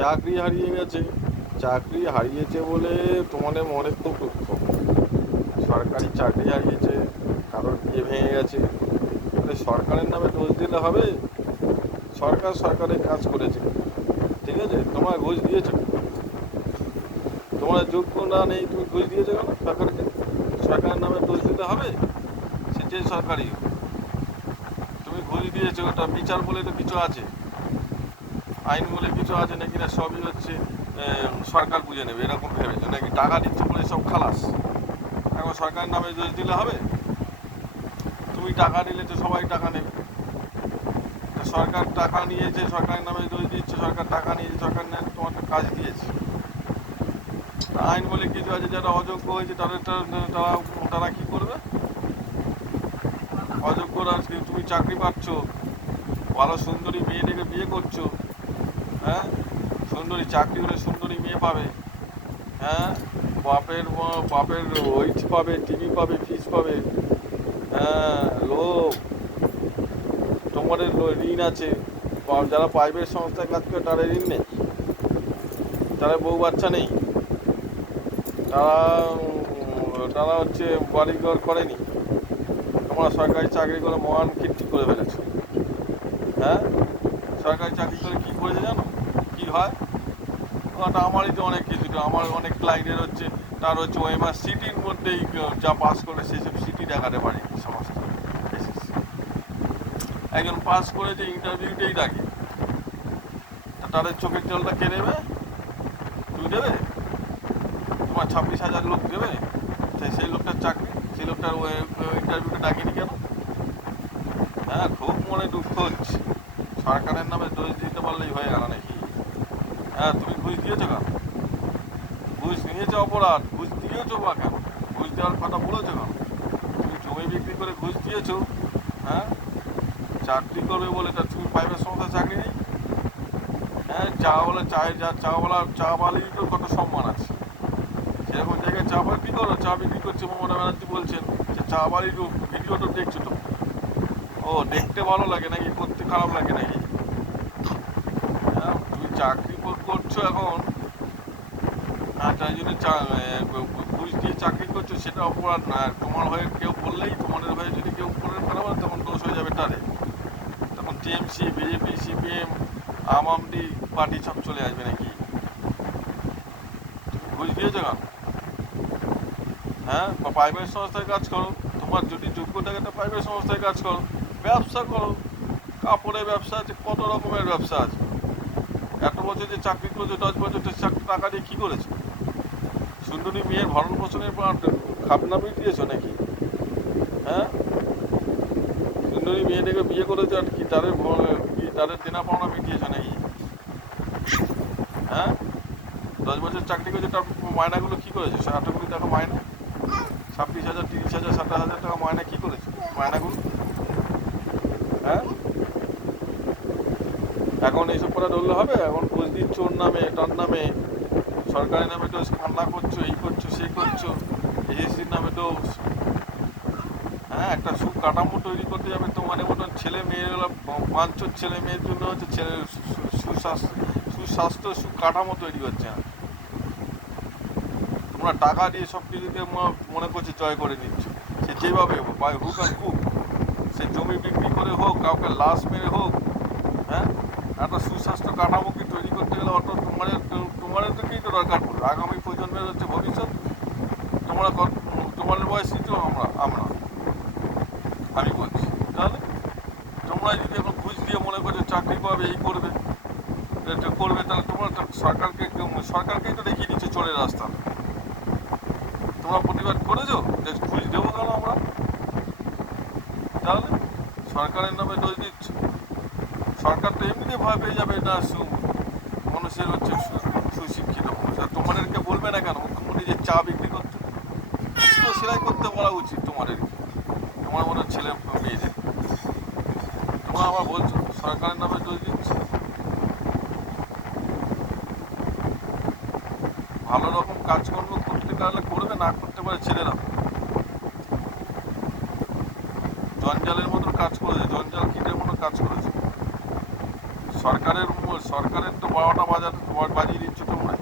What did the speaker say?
চাকরি হারিয়ে গেছে, চাকরি হারিয়েছে বলে তোমাদের মনে তো দুঃখ। সরকারি চাকরি হারিয়েছে, কারোর বিয়ে ভেঙে গেছে। সরকারের নামে দোষ দিলে হবে? সরকার সরকারের কাজ করেছে। ঠিক আছে? তোমার ঘুষ দিয়েছ। তোমার যোগ্য না নেই, তুমি ঘুষ দিয়েছ কেন সরকারকে? সরকারের নামে দোষ দিতে হবে? সে যে সরকারি তুমি ঘুষ দিয়েছ, ওটা বিচার বলে তো কিছু আছে। আইন বলে কিছু আছে নাকি না, সবই হচ্ছে সরকার বুঝে নেবে, এরকম ভেবেছো। নাকি টাকা দিচ্ছে বলে সব খালাস? এখন সরকারের নামে দোষ দিলে হবে? তুমি টাকা দিলে তো সবাই টাকা নেবে। সরকার টাকা নিয়েছে, সরকারের নামে দোষ দিচ্ছে, সরকার টাকা নিয়েছে, সরকার না, তোমাকে কাজ দিয়েছে। আইন বলে কিছু আছে যারা অযোগ্য হয়েছে, তাদের তারা তারা কি করবে? অযোগ্যরা তুমি চাকরি পাচ্ছ, ভালো সুন্দরী মেয়ে দেখে বিয়ে করছ হ্যাঁ? সুন্দরী চাকরি হলে সুন্দরী মেয়ে পাবে। হ্যাঁ? বাপের বাপের ওইট পাবে টিভি পাবে ফিস পাবে। হ্যাঁ লোক। তোমাদের ঋণ আছে। যারা প্রাইভেট সংস্থায় কাজ করে তারা ঋণ নেই। তারা বউ বাচ্চা নেই। তারা তারা হচ্ছে বাড়িঘর করেনি। তোমরা সরকারি চাকরি করে মহান কীর্তি করে ফেলেছো। হ্যাঁ? সরকারি চাকরি করে কী করেছে জানো? কী হয়। ওটা আমারই তো অনেক কিছু আমার অনেক ক্লায়েন্টের হচ্ছে, তার হচ্ছে ও ওএমআর সিটির মধ্যেই যা পাস করে সেসব সিটি দেখাতে পারে, সমস্ত একজন পাস করেছে ইন্টারভিউতেই ডাকে তা তাদের চোখের জলটা কে নেবে? তুমি দেবে? তোমার ছাব্বিশ হাজার লোক দেবে? তাই সেই লোকটার চাকরি, সেই লোকটার ইন্টারভিউটা ডাকেনি কেন? হ্যাঁ খুব মনে দুঃখ হচ্ছে। সরকারের নামে দোষ দিতে পারলেই হয়ে গেল নাকি? হ্যাঁ তুমি ঘুষ দিয়েছ কেন? ঘুষ নিয়েছো অপরাধ? ঘুষ দিয়েছ বা কেন? ঘুষ দেওয়ার কথা বলেছ কেন? তুমি জমি বিক্রি করে ঘুষ দিয়েছ হ্যাঁ? চাকরি করবে বলে তা তুমি প্রাইভেট সংস্থায় চাকরি নেই? হ্যাঁ বলে চায়ের যা চা বলা চা বালির কত সম্মান আছে? সেরকম জায়গায় চা বিক্রি করো? চা বিক্রি করছে মমতা ব্যানার্জি বলছেন যে চা বালির ভিডিও তো দেখছ তো। ও দেখতে ভালো লাগে নাকি? করতে খারাপ লাগে নাকি? হ্যাঁ, তুমি চাকরি কর- করছ এখন? তাই জন্য ঘুষ দিয়ে চাকরি করছ, সেটা অপরাধ না। আর তোমার হয়ে কেউ বললেই তোমাদের হয়ে যদি কেউ করে ফেলাবে, তখন দোষ হয়ে যাবে তারে তখন টিএমসি, বিজেপি, সিপিএম, আম আমডি পার্টি সব চলে আসবে নাকি? ঘুষ দিয়েছ কেন? হ্যাঁ? বা প্রাইভেট সংস্থায় কাজ করো। তোমার যদি যোগ্য থাকে, তো প্রাইভেট সংস্থায় কাজ করো। ব্যবসা করো। কাপড়ের ব্যবসা আছে, কত রকমের ব্যবসা আছে। এত বছর যে চাকরি করেছ, দশ বছর চাকরি টাকা দিয়ে কী করেছ? সুন্দরী মেয়ের ভরণ পোষণের খাপনা মিটিয়েছো নাকি? হ্যাঁ? সুন্দরী মেয়েটাকে বিয়ে করেছ আর কি তাদের কি তাদের দেনা পাওনা মিটিয়েছো নাকি? হ্যাঁ? দশ বছর চাকরি করেছে, তার মায়নাগুলো কী করেছে? আঠারো কোটি টাকা মায়না? ছাব্বিশ হাজার, তিরিশ হাজার, সাতাশ হাজার টাকা মায়না কী করেছে? মায়নাগুলো হ্যাঁ এখন এইসব করা ধরলে হবে? এখন ঘুষ দিচ্ছ ওর নামে তার নামে সরকারি নামে তো কান্না করছ, এই করছ, সেই করছ, এজেন্সির নামে তো হ্যাঁ একটা সুকাঠামো তৈরি করতে যাবে তোমাদের মতন ছেলে মেয়েরা বাঞ্চর ছেলে মেয়ের জন্য হচ্ছে ছেলে সুস্বাস্থ্য সুস্বাস্থ্য সুকাঠামো তৈরি হচ্ছে না তোমরা টাকা দিয়ে সব কিছুকে মনে করছে জয় করে নিচ্ছ। সে যেভাবে বাই হুক আর হুক সে জমি বিক্রি করে হোক, কাউকে লাশ মেরে হোক হ্যাঁ? একটা সুস্বাস্থ্য কাঠামো কি তৈরি করতে গেলে অত তোমাদের তোমাদের কি তো দরকার পড়বে? আগামী প্রজন্মের হচ্ছে ভবিষ্যৎ? তোমরা তোমাদের বয়সী তো আমরা আমরা। আমি বলছি। তাহলে? তোমরা যদি এখন ঘুষ দিয়ে মনে করছ চাকরি পাবে, এই করবে করবে, তাহলে তোমরা সরকারকে সরকারকেই তো দেখিয়ে দিচ্ছে চলে রাস্তা। তোমরা প্রতিবাদ করেছ? যে ঘুষ দেবো কেন আমরা? তাহলে? সরকারের নামে দিচ্ছ? সরকার তো এমনিতে ভয় পেয়ে যাবে না মানুষের হচ্ছে সুশিক্ষিত মানুষ। আর তোমাদেরকে বলবে না কেন? মুখ্যমন্ত্রী যে চা বিক্রি করতে তো সেলাই করতে বলা উচিত তোমাদের তোমার মনে ছেলে মেয়েদের। তোমরা আবার বলছো, সরকারের নামে দোষ দিচ্ছ? ভালো রকম কাজকর্ম করতে পারলে করবে, না করতে পারে ছেলেরা জঞ্জালের মতন কাজ করেছে, জঞ্জাল কিটের মতো কাজ করেছে। সরকারের সরকারের তো বারোটা বাজার বাজিয়ে দিচ্ছ তোমরা